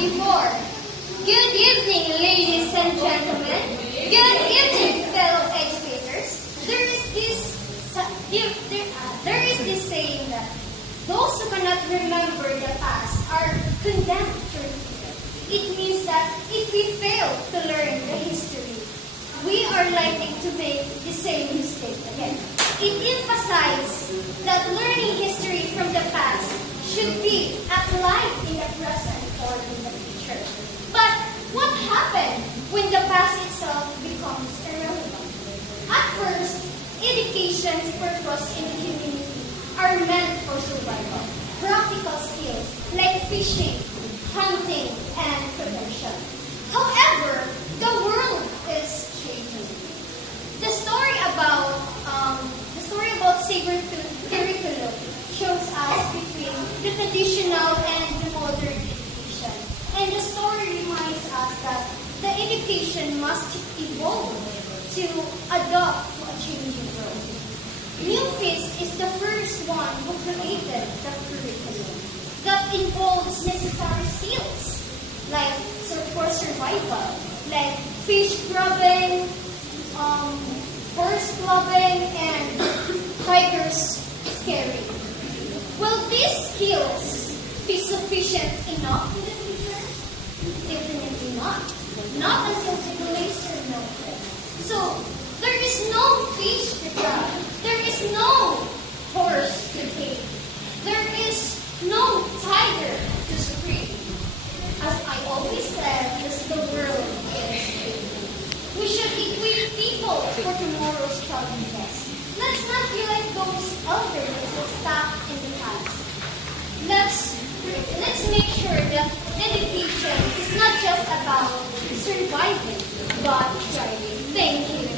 before. Good evening, ladies and gentlemen. Good evening, fellow educators. There is this saying that those who cannot remember the past are condemned to repeat it. It means that if we fail to learn the history, we are likely to make the same mistake again. It emphasizes that learning history from the past should be applied in the present or in the future. But what happens when the past itself becomes irrelevant? At first, education's purpose in the community are meant for survival. Practical skills like fishing, hunting, and protection. However, the world is changing. The story about saber-tooth curriculum shows us between the traditional and the modern education. And the story reminds us that the education must evolve to adapt to a changing world. Newfist is the first one who created the curriculum that involves necessary skills like for survival, like fish grabbing, horse clubbing, and tiger's scaring. Will these skills be sufficient enough in the future? Definitely not. Not until the glacier melted. So, there is no fish to grab. There is no horse to take. There is no tiger to scream. As I always said, the world is changing. We should equip people for tomorrow's challenges. Let's not be like those elders who stuck in the past. Let's make sure that education is not just about surviving, but thriving. Thank you.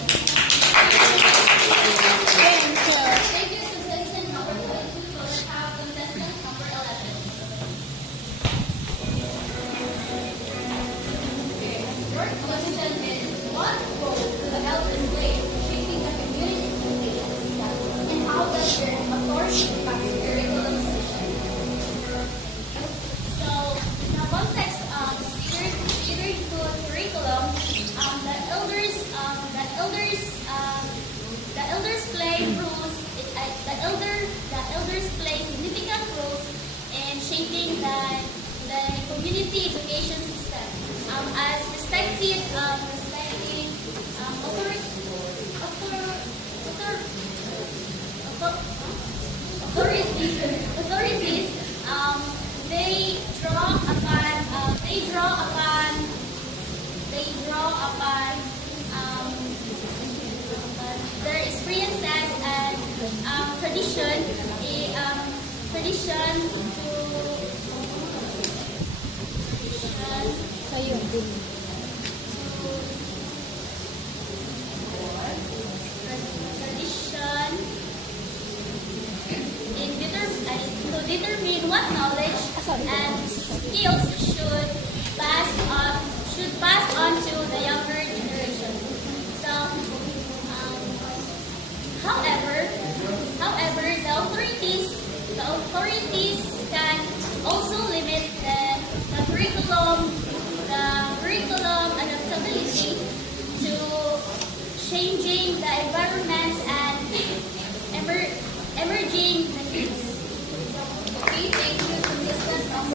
Thank you, contestant number 22. So let's have contestant number 11. Okay. Your question is, what role do the elders play in shaping the community education system, and how does their authority impact curriculum decision? So, in the context of saber-tooth curriculum, the elders play roles. The elders play significant roles in shaping the community education system. As respected authorities, they draw upon their experiences and tradition to determine what knowledge and skills should pass on to the younger generation. So, however, the authorities